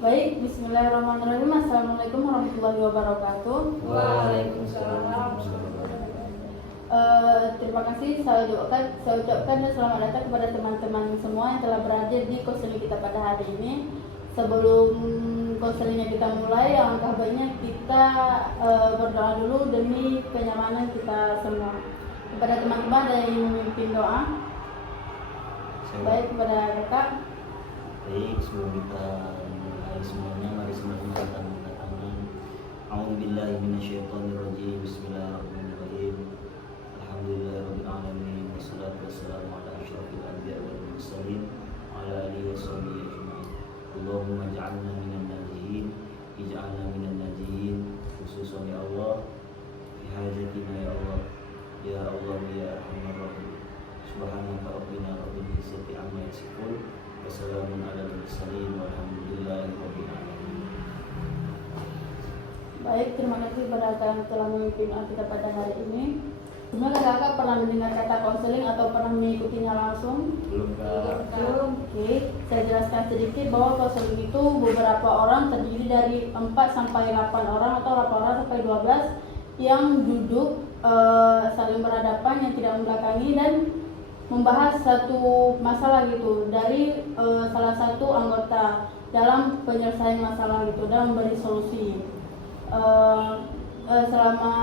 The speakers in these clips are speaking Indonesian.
Baik, bismillahirrahmanirrahim. Assalamualaikum warahmatullahi wabarakatuh. Waalaikumsalam warahmatullahi wabarakatuh. Terima kasih saya ucapkan dan selamat datang kepada teman-teman semua yang telah berada di konseling kita pada hari ini. Sebelum konselingnya kita mulai, alangkah baiknya kita berdoa dulu demi kenyamanan kita semua. Kepada teman-teman ada yang memimpin doa. Baik, kepada kakak. Baik, sebelum kita mulai semuanya, mari sama-sama kita angkat tangan. A'udzubillahi minasyaitonirrajim. Bismillahirrahmanirrahim. Alhamdulillahirabbil alamin. Wassalatu wassalamu ala asyrofil anbiya'i wal mursalin wa ala alihi washabihi ajma'in. Allahumma ij'alna minan najihin, ij'alna minan najihin. Khususan ya Allah, fi hajatina ya Allah, ya Allah ya arhamar rahim. Subhanaka rabbina rabbil izzati amma yasifun. Wassalamun ala mursalin walhamdulillahi rabbil alamin. Baik, terima kasih kepada kakak yang telah memimpin kita pada hari ini. Sebenarnya kakak pernah mendengar kata konseling atau pernah mengikutinya langsung? Belum Belum. Oke, saya jelaskan sedikit bahwa konseling itu beberapa orang terdiri dari 4 sampai 8 orang atau 8 orang sampai 12 yang duduk saling berhadapan, yang tidak membelakangi dan membahas satu masalah gitu dari salah satu anggota dalam penyelesaian masalah gitu dan memberi solusi. Selama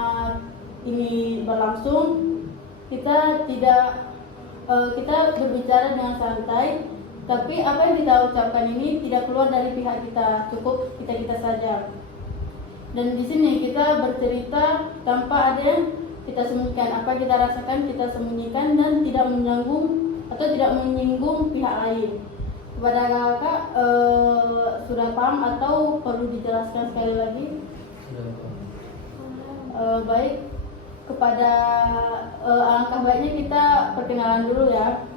ini berlangsung, kita berbicara dengan santai, tapi apa yang kita ucapkan ini tidak keluar dari pihak kita, cukup kita saja. Dan di sini kita bercerita tanpa ada yang kita sembunyikan. Apa yang kita rasakan kita sembunyikan dan tidak menyinggung pihak lain. Kepada kakak sudah paham atau perlu dijelaskan sekali lagi? Baik, kepada alangkah baiknya kita perkenalan dulu ya.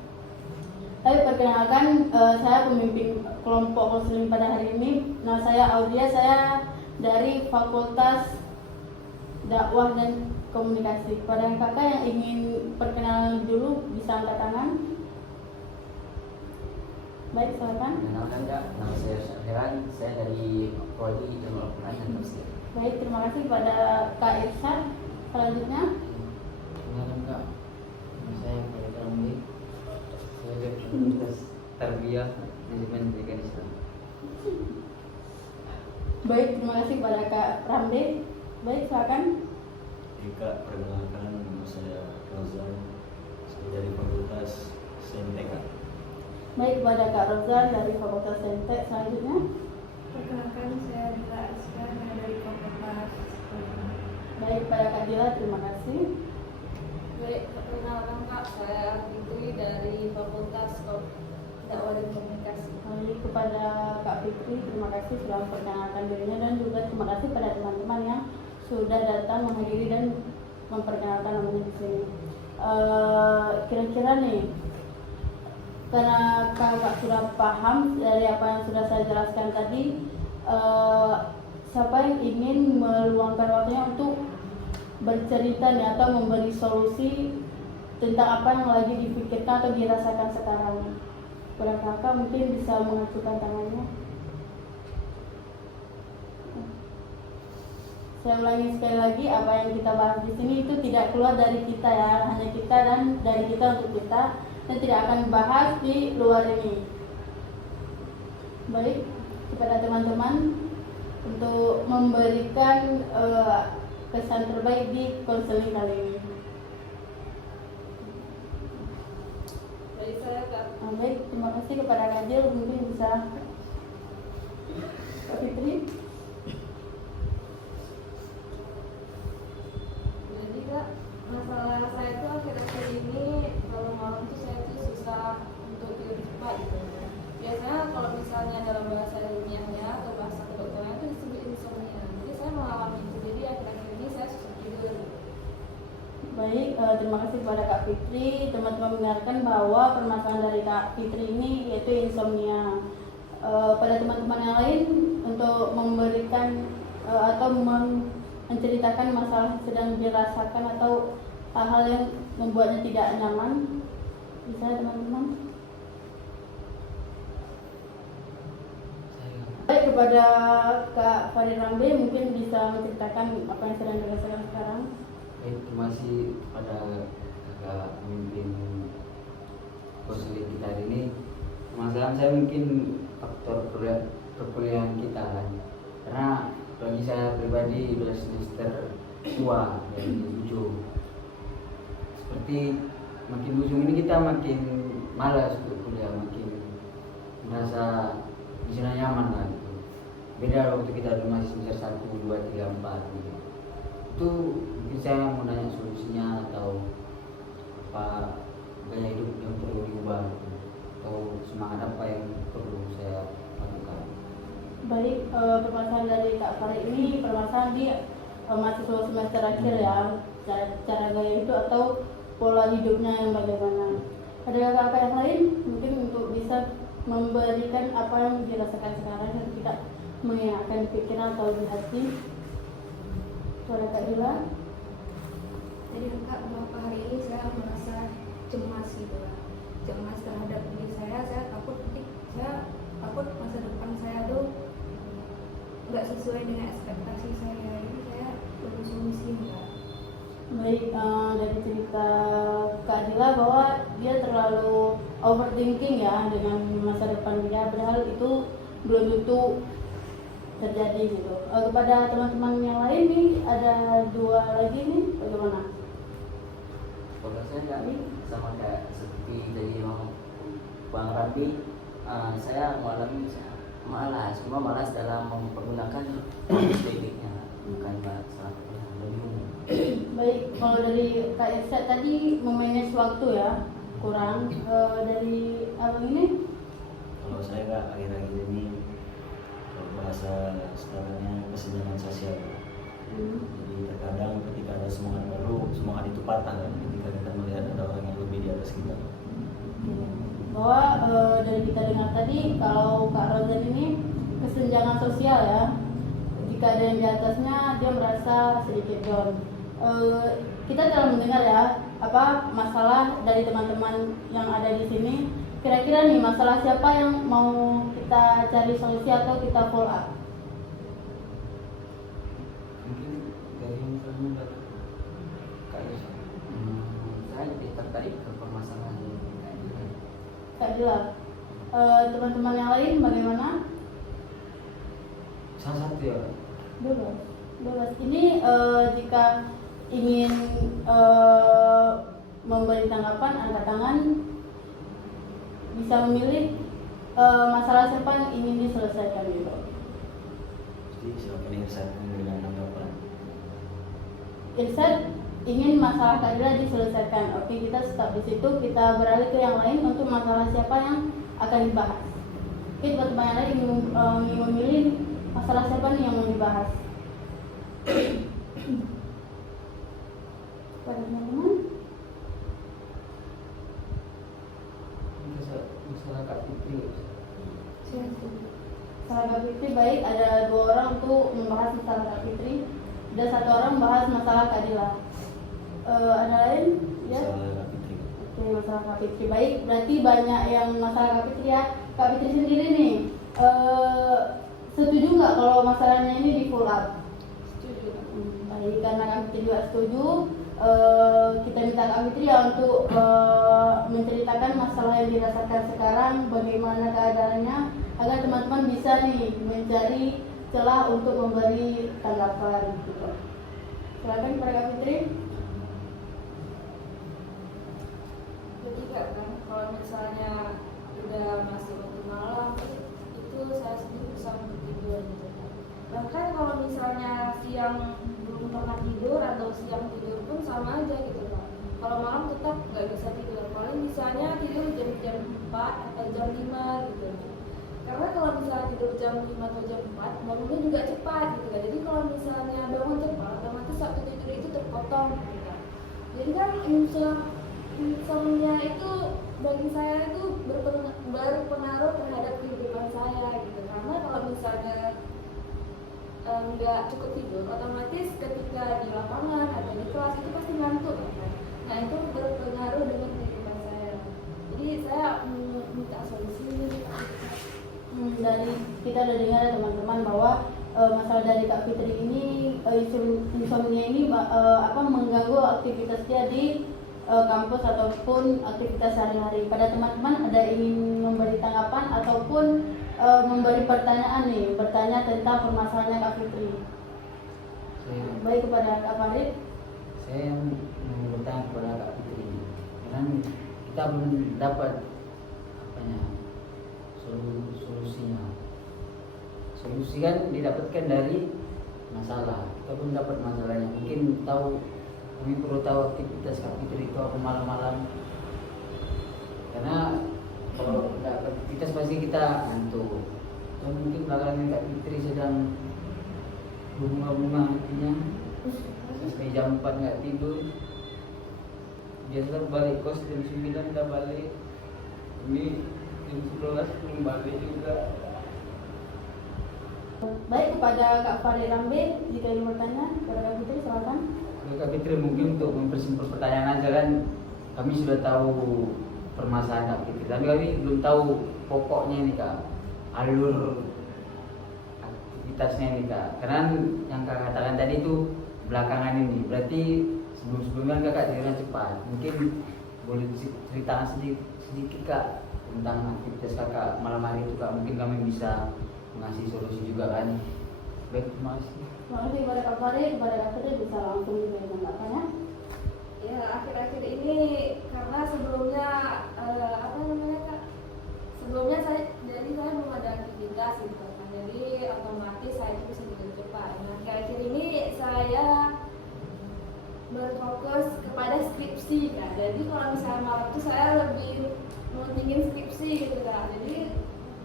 Tapi perkenalkan, saya pemimpin kelompok konseling pada hari ini. Nama saya Audia, saya dari Fakultas Dakwah dan Komunikasi. Kepada kakak yang ingin perkenalan dulu bisa angkat tangan. Baik, silakan. Perkenalkan Kak, nama saya Syahrian, saya dari Prodi Ilmu Al-Quran dan Tafsir. Baik, terima kasih kepada Kak Irsyad. Selanjutnya, Perkenalkan Kak, nama saya Farid Ramli, saya dari Fakultas Tarbiyah Manajemen Pendidikan Islam. baik, terima kasih kepada Kak Ramli. Baik, silakan. Jika perkenalkan, nama saya Rozan, saya dari Fakultas Saintek. Baik, kepada Kak Rozan dari Fakultas Saintek. Selanjutnya, Perkenalkan, saya Dila Iskar dari Fakultas. baik, kepada Kak Dila, terima kasih. Baik, perkenalkan Kak, saya Fitri dari Fakultas Dakwah dan Komunikasi. Baik, kepada Kak Fitri, terima kasih sudah memperkenalkan dirinya dan juga terima kasih pada teman-teman yang sudah datang menghadiri dan memperkenalkan namanya di sini. Kira-kira nih, karena kakak sudah paham dari apa yang sudah saya jelaskan tadi, siapa yang ingin meluangkan waktunya untuk bercerita nih atau memberi solusi tentang apa yang lagi dipikirkan atau dirasakan sekarang? Pada kakak mungkin bisa mengajukan tangannya. Saya ulangi sekali lagi, apa yang kita bahas di sini itu tidak keluar dari kita ya, hanya kita dan dari kita untuk kita, dan tidak akan dibahas di luar ini. Baik, kepada teman-teman untuk memberikan kesan terbaik di konseling kali ini. Baik, saya Kak. Baik, terima kasih kepada Kak Dil, mungkin bisa Kak Fitri. Jadi Kak, masalah saya tuh akhir-akhir ini kalau malam tuh saya tuh susah untuk tidur cepat gitu. Biasanya kalau misalnya dalam bahasa ilmiahnya atau bahasa kedokteran itu disebut insomnia. Jadi saya mengalami itu. Jadi akhir-akhir ini saya susah tidur. Baik, terima kasih kepada Kak Fitri. Teman-teman mendengarkan bahwa permasalahan dari Kak Fitri ini yaitu insomnia. Pada teman-teman yang lain untuk memberikan atau menceritakan masalah yang sedang dirasakan atau hal-hal yang membuatnya tidak nyaman, bisa teman-teman? Baik, kepada Kak Farid Rambe mungkin bisa menceritakan apa yang sedang dirasakan sekarang. Baik, terima kasih pada kakak pemimpin konseling kita hari ini. Permasalahan saya mungkin faktor perkuliahan kita kan, karena bagi saya pribadi sudah semester tua dari ujung. Seperti makin ujung ini kita makin malas untuk kuliah, makin merasa di zona nyaman lah gitu. Beda waktu kita dulu masih semester 1, 2, 3, 4 gitu. Itu mungkin saya mau nanya solusinya atau apa gaya hidup yang perlu diubah gitu, atau semangat apa yang perlu saya lakukan. Baik, permasalahan dari Kak Farid ini permasalahan di mahasiswa semester akhir ya, cara gaya hidup atau pola hidupnya yang bagaimana. Ada kakak yang lain mungkin untuk bisa memberikan apa yang dirasakan sekarang dan tidak mengingatkan pikiran atau di hati. Suara Kak Dila. Jadi kak, beberapa hari ini saya merasa cemas gitu lah, cemas terhadap diri saya takut masa depan saya tuh nggak sesuai dengan ekspektasi saya, jadi saya perlu solusi enggak. Baik, dari cerita Kak Dila bahwa dia terlalu overthinking ya dengan masa depan dia, padahal itu belum tentu terjadi gitu. Kepada teman-teman yang lain nih, ada 2 lagi nih, bagaimana? Kalau saya nggak sama kayak seperti dari Bang Rambi, saya mengalami malas dalam mempergunakan tekniknya, bukan salah lebih umum. Baik, kalau dari Kak Irsyad tadi memanage waktu ya, kurang. Dari abang ini? Kalau saya Kak, akhir-akhir ini kalau bahasa sekarangnya kesenjangan sosial. Jadi terkadang ketika ada semangat baru, semangat itu patah kan, ketika kita melihat ada orang yang lebih di atas kita. Bahwa dari kita dengar tadi, kalau Kak Rozan ini kesenjangan sosial ya, jika ada yang di atasnya dia merasa sedikit down. Kita telah mendengar ya apa masalah dari teman-teman yang ada di sini. Kira-kira nih masalah siapa yang mau kita cari solusi atau kita follow up? Mungkin dari yang misalnya kayak Saya lebih tertarik ke permasalahan kayak gitu. Kak Dila, teman-teman yang lain bagaimana? salah satu ya, Bebas. Ini jika ingin memberi tanggapan, angkat tangan, bisa memilih masalah siapa yang ingin diselesaikan gitu. Jadi silakan yang saya memberikan tanggapan. Irsyad ingin masalah Kak Dila diselesaikan. Oke, kita stop di situ. Kita beralih ke yang lain untuk masalah siapa yang akan dibahas. Oke, teman-teman yang lain ingin memilih masalah siapa nih yang mau dibahas. Pada teman-teman. masalah Kak Fitri. Masalah Kak Fitri, baik, ada 2 orang untuk membahas masalah Kak Fitri dan 1 orang membahas masalah Kak Dila. Ada lain? Ya? Masalah Kak Fitri. Oke, masalah Kak Fitri, baik, berarti banyak yang masalah Kak Fitri ya. Kak Fitri sendiri nih, setuju nggak kalau masalahnya ini di full up? Setuju. Baik, karena Kak Fitri juga setuju, kita minta Kak Fitri ya untuk menceritakan masalah yang dirasakan sekarang, bagaimana keadaannya, agar teman-teman bisa nih mencari celah untuk memberi tanggapan gitu. Silakan kepada Kak Fitri. Jadi kan kalau misalnya udah masih waktu malam itu saya sendiri bisa untuk tidur gitu kan. Bahkan kalau misalnya siang belum pernah tidur atau siang tidur pun sama aja gitu kan. Kalau malam tetap nggak bisa tidur, paling misalnya tidur jam 4 atau jam 5 gitu. Karena kalau misalnya tidur jam 5 atau jam 4, bangunnya juga cepat gitu kan. Jadi kalau misalnya bangun cepat, otomatis waktu tidur itu terpotong gitu kan. Jadi kan insomnia itu bagi saya itu berpengaruh terhadap kehidupan saya gitu. Karena kalau misalnya nggak cukup tidur, otomatis ketika di lapangan atau di kelas itu pasti ngantuk kan. Nah itu berpengaruh dengan kehidupan saya. Jadi saya minta solusi dari kita udah dengar ya teman-teman bahwa masalah dari Kak Fitri ini insomnia ini mengganggu aktivitas dia di kampus ataupun aktivitas sehari-hari. Pada teman-teman ada ingin memberi tanggapan ataupun memberi pertanyaan nih, bertanya tentang permasalahannya Kak Fitri. Baik kepada Kak Farid. Saya mau bertanya kepada Kak Fitri, karena kita belum dapat solusinya. Solusi kan didapatkan dari masalah, kita belum dapat masalahnya. Mungkin kami perlu tahu aktivitas Kak Fitri itu apa malam-malam, karena kalau tidak aktivitas pasti kita ngantuk. Dan mungkin belakangan Kak Fitri sedang bunga-bunga hatinya sampai jam 4 nggak tidur. Biasa balik kos jam 9 udah balik, ini jam 11 belum balik juga. Baik kepada Kak Farid Rambe, jika ingin bertanya kepada Kak Fitri silakan. Kak Fitri, mungkin untuk mempersimpel pertanyaan aja kan, kami sudah tahu permasalahan Kak Fitri, tapi kami belum tahu pokoknya nih Kak, alur aktivitasnya nih Kak. Karena yang Kak katakan tadi itu belakangan ini, berarti sebelum-sebelumnya Kakak tidurnya cepat. Mungkin boleh ceritakan sedikit Kak tentang aktivitas Kakak malam hari itu Kak, mungkin kami bisa mengasih solusi juga kan. Baik, terima kasih. Terima kasih kepada Kak Farid, kepada Kak Fitri bisa langsung diberi tanggapannya. Ya, akhir-akhir ini karena sebelumnya Kak? Sebelumnya saya belum ada aktivitas gitu kan. Jadi otomatis saya itu bisa tidur cepat. Nah, akhir-akhir ini saya berfokus kepada skripsi kan. Jadi kalau misalnya malam itu saya lebih mentingin skripsi gitu kan. Jadi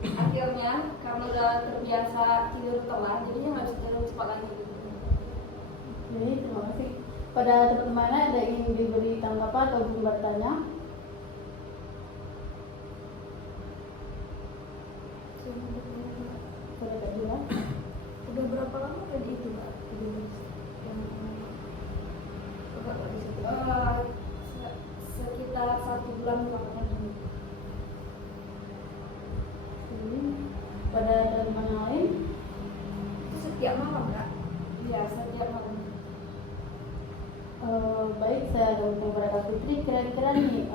akhirnya karena udah terbiasa tidur telat, jadinya nggak bisa tidur cepat lagi gitu. Jadi terima kasih. Pada teman-teman ada ingin diberi tanggapan atau belum bertanya? Boleh Kak Dila. Udah berapa lama tadi itu Mbak? Sekitar 1 bulan belakangan ini. Pada teman yang lain? Itu setiap malam Kak? Iya, setiap malam. Baik, saya akan bertanya kepada Kak Fitri. Kira-kira nih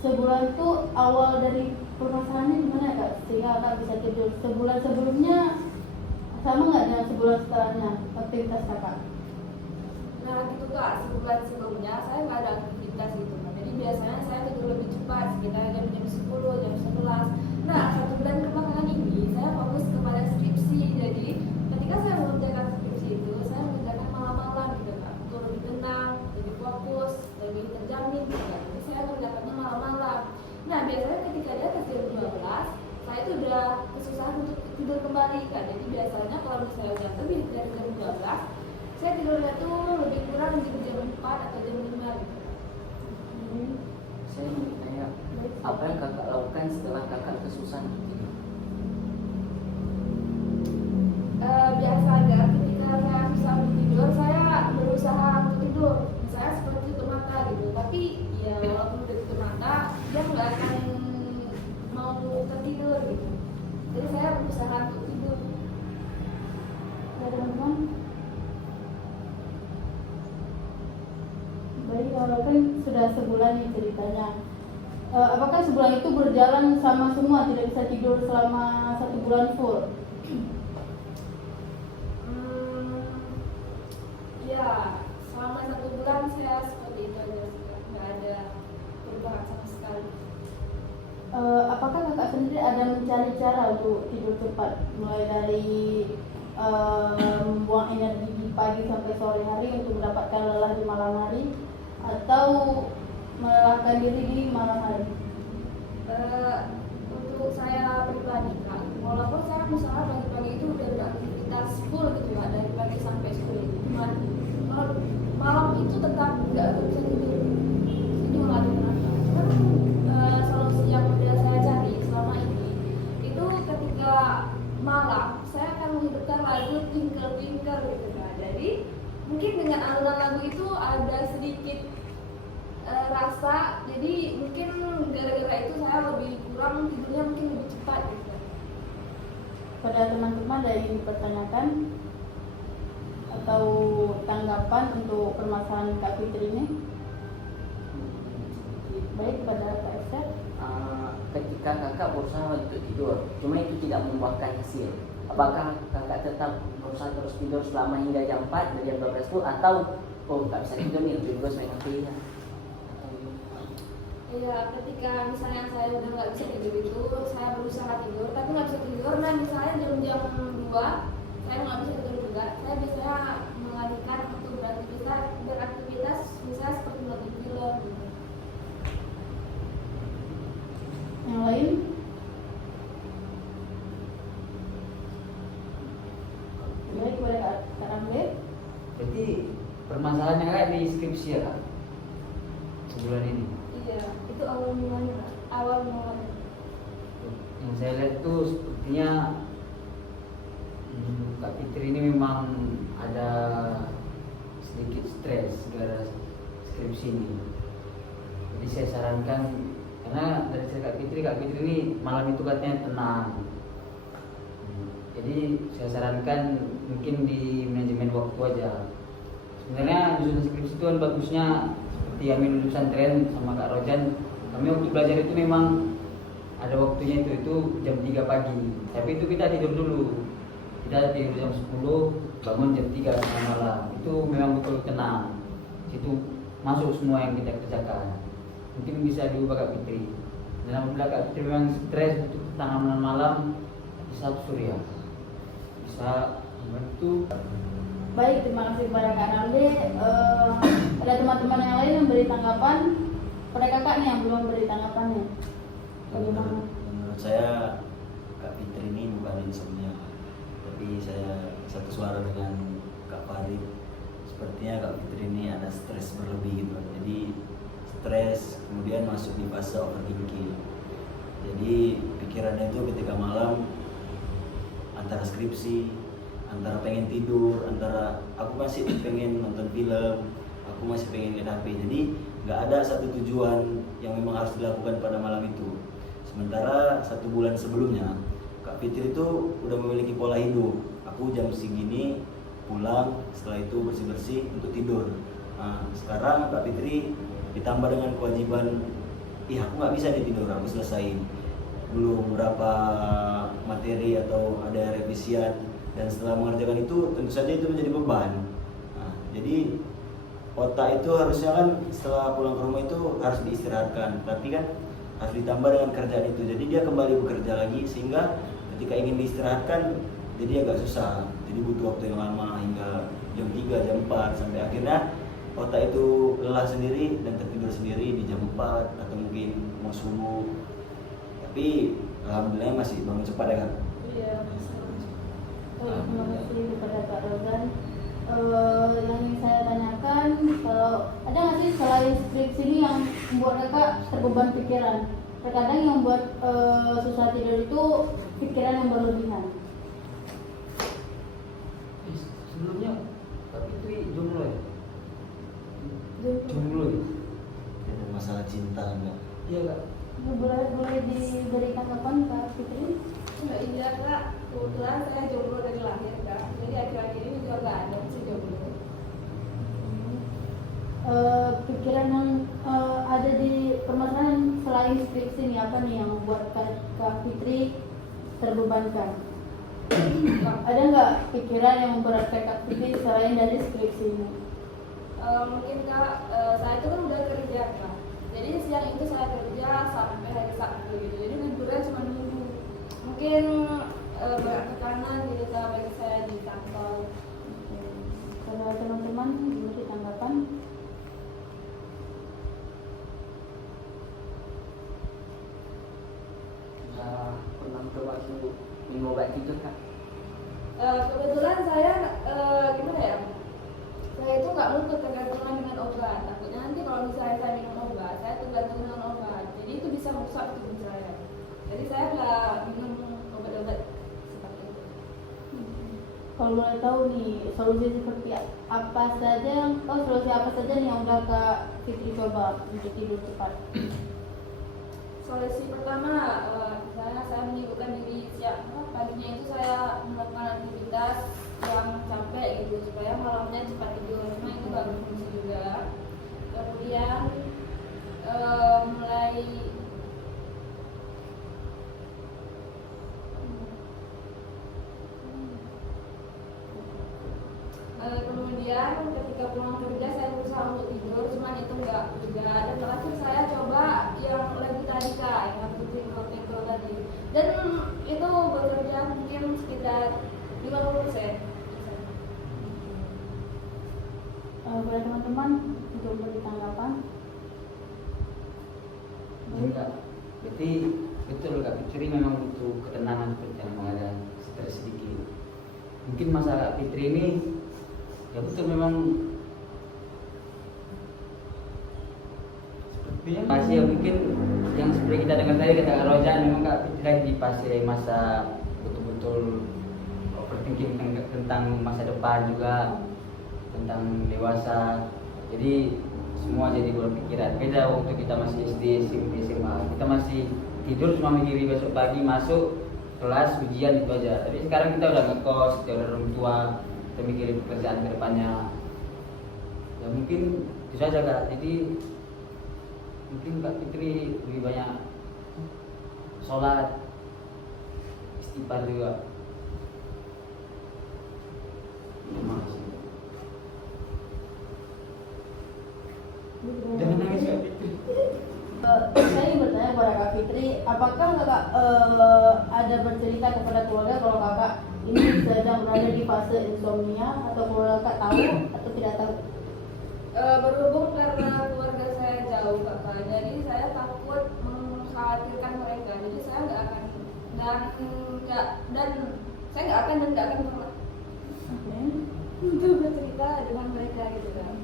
sebulan tuh awal dari permasalahannya gimana Kak? Sehingga Kak bisa tidur. Sebulan sebelumnya sama nggak dengan sebulan setelahnya aktivitas Kakak? Nah gitu Kak, sebulan sebelumnya saya nggak ada aktivitas gitu kan. Jadi biasanya saya tidur lebih cepat, sekitar jam 10, jam 11. Nah 1 bulan kebelakangan ini saya fokus kepada skripsi. Jadi ketika saya mengerjakan skripsi itu, saya mengerjakan malam-malam gitu Kak. Untuk lebih tenang, lebih fokus, lebih terjamin gitu Kak. Jadi saya mengerjakannya malam-malam. Nah biasanya ketika di atas jam 12, saya itu udah kesusahan untuk tidur kembali Kak. Jadi biasanya kalau misalnya udah lebih dari jam 12, saya tidurnya tuh lebih kurang di jam 4 atau jam 5 gitu. Saya ingin tanya, apa yang Kakak lakukan setelah Kakak kesusahan tidur? Biasanya ketika saya susah untuk tidur, saya berusaha untuk tidur. Misalnya seperti tutup mata gitu. Tapi ya walaupun udah tutup mata, dia nggak akan mau tertidur gitu. Jadi saya berusaha untuk tidur. Ya teman-teman. Baik, kalau kan sudah sebulan nih ceritanya. Apakah sebulan itu berjalan sama semua, tidak bisa tidur selama 1 bulan full? Ya, selama 1 bulan saya seperti itu aja, nggak ada perubahan sama sekali. Apakah Kakak sendiri ada mencari cara untuk tidur cepat, mulai dari membuang energi di pagi sampai sore hari untuk mendapatkan lelah di malam hari, atau melelahkan diri di malam hari? Untuk saya pribadi Kak, walaupun saya usaha pagi-pagi itu udah beraktivitas full gitu ya, dari pagi sampai sore, cuman malam itu tetap nggak bisa tidur. Ini nggak ada kenapa. Cuman solusi yang udah saya cari selama ini itu ketika malam saya akan menghidupkan lagu Twinkle Twinkle gitu Kak. Jadi mungkin dengan alunan lagu itu ada sedikit rasa, jadi mungkin gara-gara itu saya lebih kurang tidurnya mungkin lebih cepat gitu. pada teman-teman ada yang dipertanyakan atau tanggapan untuk permasalahan Kak Fitri ini? Baik, pada Kak Esther. Ketika kakak berusaha untuk tidur, cuma itu tidak membuahkan hasil. Apakah kakak tetap berusaha terus tidur selama hingga jam 4 dari jam 12 itu, atau nggak bisa tidur nih, lebih bagus main HP ya? Iya, ketika misalnya saya udah nggak bisa tidur itu, saya berusaha tidur, tapi nggak bisa tidur. Nah, misalnya jam 2, saya nggak bisa tidur juga. Saya biasanya mengalihkan untuk beraktivitas misalnya seperti nonton film. Yang lain? Baik, boleh Kak Ramli. Berarti permasalahannya kayak di skripsi ya Kak? Sebulan ini. Iya, itu awal mulanya. Awal mulanya. Yang saya lihat itu sepertinya Kak Fitri ini memang ada sedikit stres gara skripsi ini. Jadi saya sarankan, karena dari saya Kak Fitri ini malam itu katanya tenang. Jadi saya sarankan mungkin di manajemen waktu aja. Sebenarnya jurusan skripsi itu kan bagusnya seperti kami lulusan pesantren sama Kak Rojan, kami waktu belajar itu memang ada waktunya itu jam 3 pagi. Tapi itu kita tidur dulu. Kita tidur jam 10, bangun jam 3 tengah malam. Itu memang betul tenang. Situ masuk semua yang kita kerjakan. Mungkin bisa diubah Kak Fitri. Dan apabila Kak Fitri memang stres untuk tengah malam, bisa surya. Bisa membantu. Baik, terima kasih kepada Kak Ramli. Ada teman-teman yang lain yang beri tanggapan? Pada kakak nih yang belum beri tanggapannya. Bagaimana? Menurut saya Kak Fitri ini bukan insomnia, tapi saya satu suara dengan Kak Farid. Sepertinya Kak Fitri ini ada stres berlebih gitu. Jadi stres kemudian masuk di fase overthinking. Jadi pikirannya itu ketika malam antara skripsi, antara pengen tidur, antara aku masih pengen nonton film, aku masih pengen lihat HP. Jadi nggak ada satu tujuan yang memang harus dilakukan pada malam itu. Sementara 1 bulan sebelumnya Kak Fitri itu udah memiliki pola hidup. Aku jam segini pulang, setelah itu bersih-bersih untuk tidur. Nah, sekarang Kak Fitri ditambah dengan kewajiban, aku nggak bisa tidur, aku selesai belum berapa materi atau ada revisian, dan setelah mengerjakan itu tentu saja itu menjadi beban. Nah, jadi otak itu harusnya kan setelah pulang ke rumah itu harus diistirahatkan, tapi kan harus ditambah dengan kerjaan itu. Jadi dia kembali bekerja lagi, sehingga ketika ingin diistirahatkan jadi agak susah. Jadi butuh waktu yang lama hingga jam 3, jam 4, sampai akhirnya otak itu lelah sendiri dan tertidur sendiri di jam 4 atau mungkin mau subuh. Tapi alhamdulillah masih bangun cepat ya Kak. Iya. Terima kasih kepada Kak Rozan. Yang ingin saya tanyakan, kalau ada nggak sih selain skripsi ini yang membuat kakak terbeban pikiran? Terkadang yang membuat susah tidur itu pikiran yang berlebihan. Sebelumnya Kak Fitri jomblo ya? Jomblo ya? Ada masalah cinta enggak? Iya Kak. Boleh diberi tanggapan Kak Fitri? Mbak Indah Kak, kebetulan saya jomblo dari lahir Kak. Jadi akhir-akhir ini juga nggak ada sih jomblo. Pikiran yang ada di permasalahan selain skripsi ini apa nih yang membuat Kak Fitri terbebankan? Ada nggak pikiran yang memberatkan Kak Fitri selain dari skripsi ini? Mungkin Kak, saya itu kan udah kerja Kak. Jadi siang itu saya kerja sampai hari Sabtu gitu. Jadi liburan cuma minggu. Mungkin berat tekanan gitu Kak bagi saya di kantor. Kalau teman-teman diberi tanggapan? Pernah coba minum obat tidur Kak? Kebetulan saya gimana ya? Saya itu nggak mau ketergantungan dengan obat. Takutnya nanti kalau misalnya saya minum obat, saya tergantung dengan obat. Jadi itu bisa merusak tubuh saya. Jadi saya nggak minum obat-obat seperti itu. Kalau boleh tahu nih solusi seperti apa saja, solusi apa saja nih yang udah Kak Fitri coba untuk tidur cepat? Solusi pertama, misalnya saya menyibukkan diri siap paginya itu saya melakukan aktivitas yang capek gitu supaya malamnya cepat tidur. Cuma itu gak berfungsi juga. Kemudian mulai kemudian ketika pulang kerja saya berusaha untuk tidur, cuman itu enggak juga. Dan terakhir saya coba yang lagi tadi kak, yang tinkle tadi, dan itu bekerja mungkin sekitar 50%. Boleh teman-teman untuk beri tanggapan? Enggak. Berarti betul Kak Fitri memang butuh ketenangan seperti yang ada stres sedikit. Mungkin masalah Kak Fitri ini ya betul memang masih ya mungkin yang seperti kita dengar tadi kata Kak Rojan, memang Kak Fitri lagi di fase masa betul-betul overthinking tentang masa depan juga, tentang dewasa. Jadi semua jadi berpikiran. Beda waktu kita masih SD, SMP, SMA. Kita masih tidur cuma mikirin besok pagi masuk kelas ujian itu aja. Tapi sekarang kita udah ngekos, kita udah orang tua, kita mikirin pekerjaan ke depannya. Ya mungkin itu saja Kak. Jadi mungkin Kak Fitri lebih banyak sholat, istighfar juga. Terima kasih. Jangan nangis Kak Fitri. Saya ingin bertanya kepada Kak Fitri, apakah kakak ada bercerita kepada keluarga kalau kakak ini sedang berada di fase insomnia, atau keluarga kakak tahu atau tidak tahu? Berhubung karena keluarga saya jauh kakak, jadi saya takut mengkhawatirkan mereka. Jadi saya nggak akan saya nggak akan pernah untuk bercerita dengan mereka gitu kan.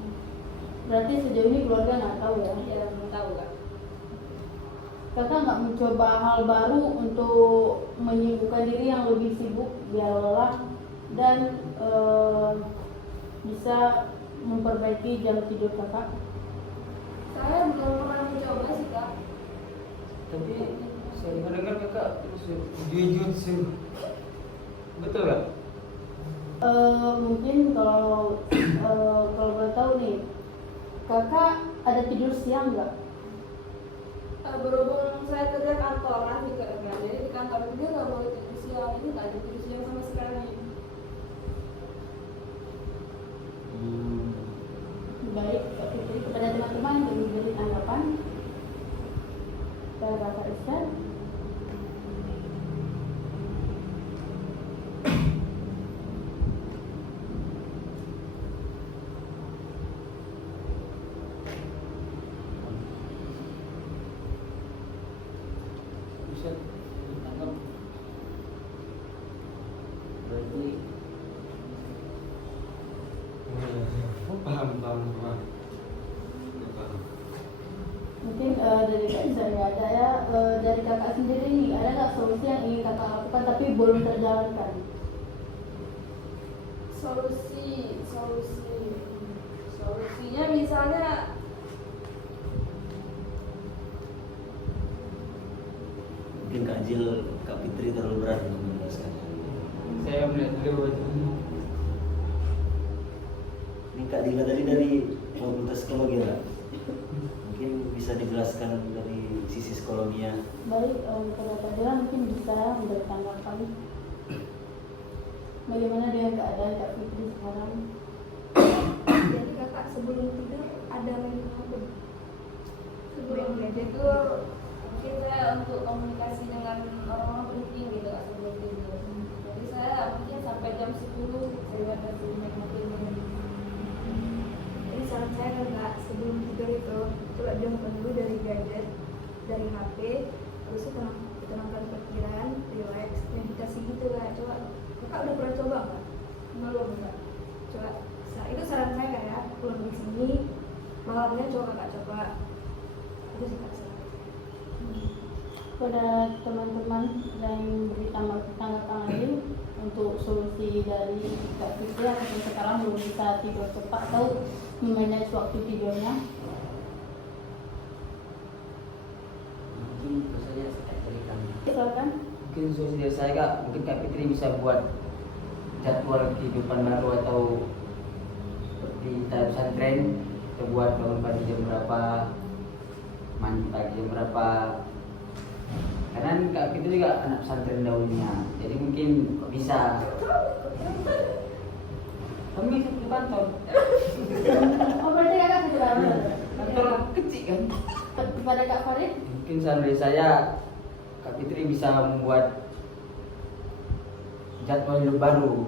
Berarti sejauh ini keluarga nggak tahu ya? Ya belum tahu kak. Kakak nggak mencoba hal baru untuk menyibukkan diri yang lebih sibuk biar lelah dan bisa memperbaiki jam tidur kakak? Saya belum pernah mencoba sih kak. Tapi saya dengar Kakak terus jujutsu. Betul Kak? Mungkin kalau boleh tahu nih, kakak ada tidur siang nggak? Berhubung saya kerja kantoran juga kan, jadi di kantor itu nggak boleh tidur siang. Ini nggak ada tidur siang sama sekali. Baik, Kak Fitri, kepada teman-teman untuk memberi tanggapan kepada Kakak Ustaz. Bisa ditangkap. Berarti paham. Mungkin dari Kak Ustaz nggak ada ya, dari kakak sendiri nih, ada nggak solusi yang ingin kakak lakukan tapi belum terjalankan? Solusinya misalnya Mungkin Kak Jil, Kak Fitri terlalu berat untuk menjelaskan. saya melihat dulu Ini Kak Dila tadi dari Fakultas Psikologi ya? Mungkin bisa dijelaskan dari sisi psikologinya. Baik, kepada Kak Dila mungkin bisa memberi tanggapan bagaimana dengan keadaan Kak Fitri sekarang? jadi kakak sebelum tidur ada main apa? Sebelum tidur mungkin saya untuk komunikasi dengan orang-orang penting gitu kak sebelum tidur. Jadi saya mungkin sampai jam 10 saya batasi main HP. Jadi saran saya kan kak, sebelum tidur itu coba jauhkan dulu dari gadget, dari HP, terus tenangkan pikiran, relax, meditasi gitu kak. Coba kakak udah pernah coba nggak? Belum kak. Coba, itu saran saya kak ya. Pulang di sini malamnya coba kakak coba. Itu sih kak saran. Kepada teman-teman yang beri tanggapan lagi untuk solusi dari Kak Fitri, atau sekarang belum bisa tidur cepat atau memanage waktu tidurnya? mungkin dari saya Kak, mungkin Kak Fitri bisa buat jadwal kehidupan baru atau seperti kita pesantren, kita buat bangun pagi jam berapa, mandi pagi jam berapa. Karena Kak Fitri juga anak pesantren dahulunya, jadi mungkin kok bisa. Kami satu kantor, Oh berarti kakak satu kantor. kantor kecil kan. Kepada Kak Farid? Mungkin saran dari saya, Kak Fitri bisa membuat jadwal hidup baru.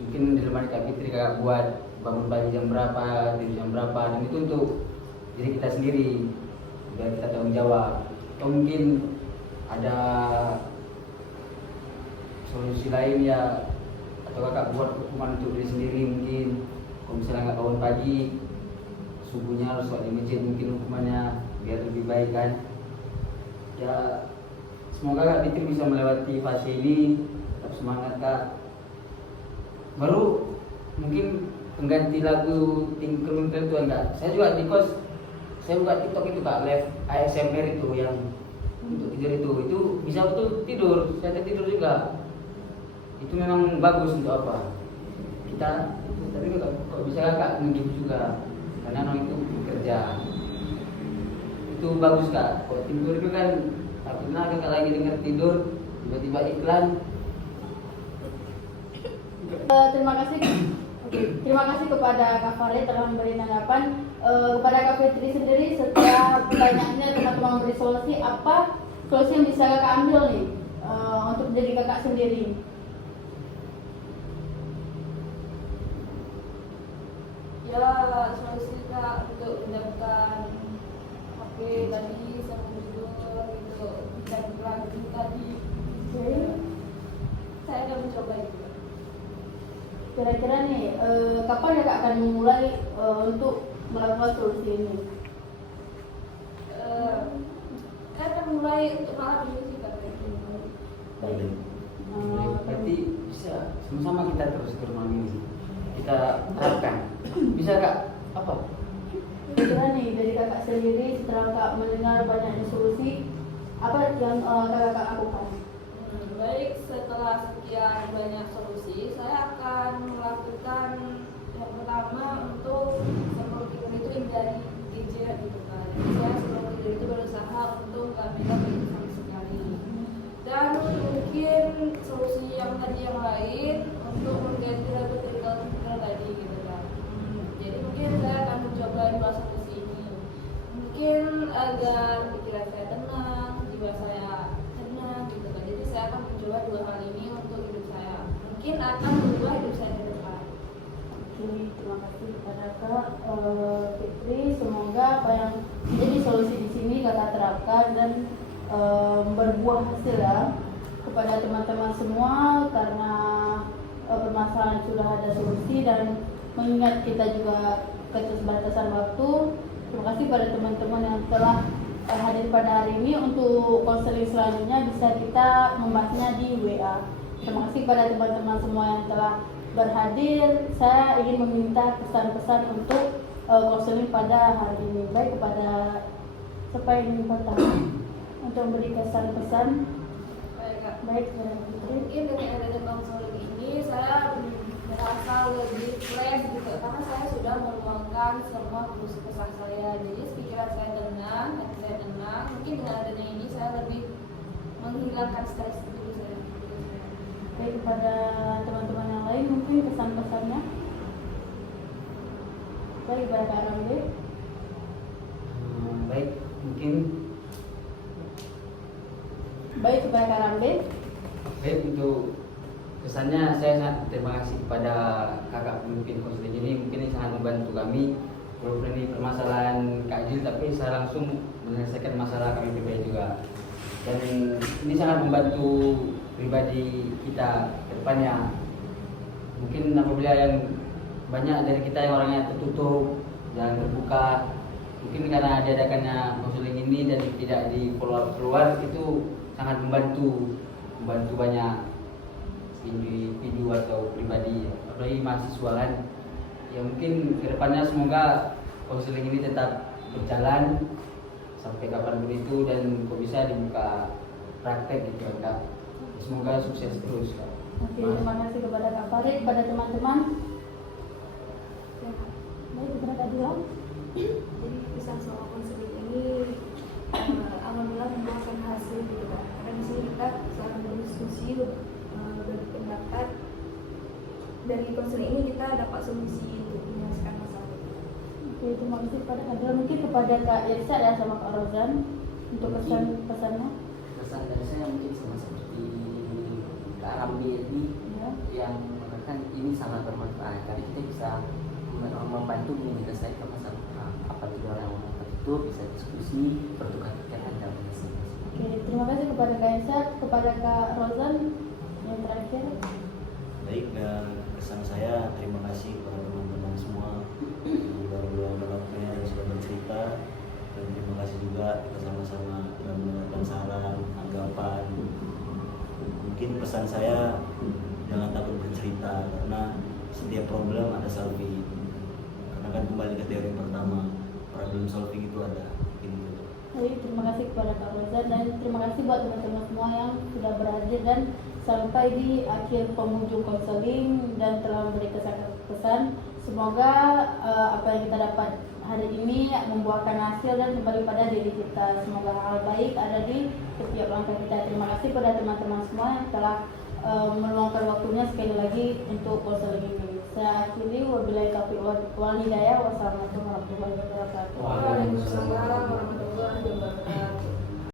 Mungkin di lemari Kak Fitri kakak buat bangun pagi jam berapa, tidur jam berapa, dan itu untuk diri kita sendiri, biar kita tanggung jawab. Atau mungkin ada solusi lain ya, atau kakak buat hukuman untuk diri sendiri. Mungkin kalau misalnya nggak bangun pagi, subuhnya harus sholat di masjid, mungkin hukumannya biar lebih baik kan. Ya semoga Kak Fitri bisa melewati fase ini, tetap semangat Kak. Baru mungkin pengganti lagu Tinker itu enggak, saya juga di kos, saya buka TikTok itu Kak, live ASMR itu yang untuk tidur itu bisa betul tidur, saya tidur juga. Itu memang bagus untuk apa kita, tapi kalau bisa Kak ngegib juga, karena orang itu bekerja itu bagus Kak. Kalau tidur itu kan tak pernah Kakak lagi dengar tidur tiba-tiba iklan. Terima kasih kepada Kak Farid telah memberi tanggapan. Kepada Kak Fitri sendiri, setelah pertanyaannya teman-teman memberi solusi, apa solusi yang bisa kakak ambil nih untuk jadi kakak sendiri? Ya solusi Kak untuk mendapatkan HP tadi sama tidur gitu, dan lagu tadi. Saya akan mencoba itu. Kira-kira nih, kapan kakak akan memulai untuk melakukan solusi ini? Saya akan mulai untuk malam ini sih Kak. Baik. Berarti bisa sama-sama kita terus ke rumah ini, kita terapkan. Bisa Kak? Apa? Kira-kira nih dari kakak sendiri, setelah kak mendengar banyaknya solusi, apa yang kakak lakukan? Baik, setelah sekian banyak solusi, saya akan melakukan yang pertama untuk sebelum tidur itu hindari gadget gitu kan. Saya sebelum tidur itu berusaha untuk nggak megang gadget sama sekali. Dan mungkin solusi yang tadi yang lain untuk mengganti lagu Tinker tadi gitu kan. Jadi mungkin saya akan mencoba dua solusi ini. Mungkin agar pikiran saya tenang, jiwa saya tenang gitu kan. Jadi saya akan mencoba dua hal ini untuk hidup saya. Mungkin akan berubah hidup saya ke depan. Oke, terima kasih kepada Kak Fitri. Semoga apa yang menjadi solusi di sini kakak terapkan dan berbuah hasil ya kepada teman-teman semua, karena permasalahan sudah ada solusi dan mengingat kita juga keterbatasan waktu. Terima kasih pada teman-teman yang telah hadir pada hari ini. Untuk konseling selanjutnya bisa kita membahasnya di WA. Terima kasih pada teman-teman semua yang telah berhadir. Saya ingin meminta pesan-pesan untuk konseling pada hari ini. Baik, kepada siapa yang ingin pertama untuk memberi kesan-pesan. Baik Kak. Baik, kepada Fitri. Mungkin dengan adanya konseling ini saya merasa lebih fresh gitu, karena saya sudah meluangkan semua kesah saya. Jadi pikiran saya tenang, hati saya tenang. Mungkin dengan adanya ini saya lebih menghilangkan stres diri saya. Baik, kepada teman-teman yang lain mungkin pesan-pesannya. Baik, kepada Kak Rambe. Baik, mungkin Baik, kepada Kak Rambe. baik untuk kesannya saya sangat terima kasih kepada kakak pemimpin konseling ini. Mungkin ini sangat membantu kami. Walaupun ini permasalahan Kak Jil, tapi saya langsung menyelesaikan masalah kami pribadi juga. Dan ini sangat membantu pribadi kita ke depannya. Mungkin apabila yang banyak dari kita yang orangnya tertutup dan terbuka, mungkin karena diadakannya konseling ini dan tidak di follow up keluar, itu sangat membantu banyak individu atau pribadi, apalagi mahasiswa kan. Ya mungkin kedepannya semoga konseling ini tetap berjalan sampai kapanpun itu, dan kok bisa dibuka praktek gitu Kak. Semoga sukses terus Kak. Oke, terima kasih kepada Kak Farid, kepada teman-teman. Ya. Baik, kepada Kak Dila. Jadi pesan soal konseling ini alhamdulillah membuahkan hasil gitu kan. Karena di sini kita saling berdiskusi, berpendapat. Dari konseling ini kita dapat solusi untuk menyelesaikan masalah itu. Oke, terima kasih kepada Kak Dila. Mungkin kepada Kak Irsa ya sama Kak Rozan untuk pesannya. Pesan dari saya mungkin sama seperti Kak Rambi tadi Ya. yang mengatakan ini sangat bermanfaat karena kita bisa membantu menyelesaikan masalah apabila orang itu bisa diskusi bertukar pikiran dan masing-masing. Oke, terima kasih kepada Kak Irsa, kepada Kak Rozan yang terakhir. Baik, kesan saya terima kasih kepada teman-teman semua yang sudah meluangkan waktunya dan sudah bercerita, dan terima kasih juga kita sama-sama telah mendengarkan saran, anggapan. Mungkin pesan saya jangan takut bercerita karena setiap problem ada solving. Karena kan kembali ke teori pertama, problem solving itu ada. Gitu. Baik, terima kasih kepada Kak Rozan dan terima kasih buat teman-teman semua yang sudah berhadir dan sampai di akhir penghujung konseling dan telah memberi kesan. Semoga apa yang kita dapat hari ini membuahkan hasil dan kembali pada diri kita. Semoga hal baik ada di setiap langkah kita. Terima kasih kepada teman-teman semua yang telah meluangkan waktunya sekali lagi untuk konseling ini. Saya akhiri, wabillahi taufiq wal hidayah. Wassalamualaikum warahmatullahi wabarakatuh. Waalaikumsalam warahmatullahi wabarakatuh.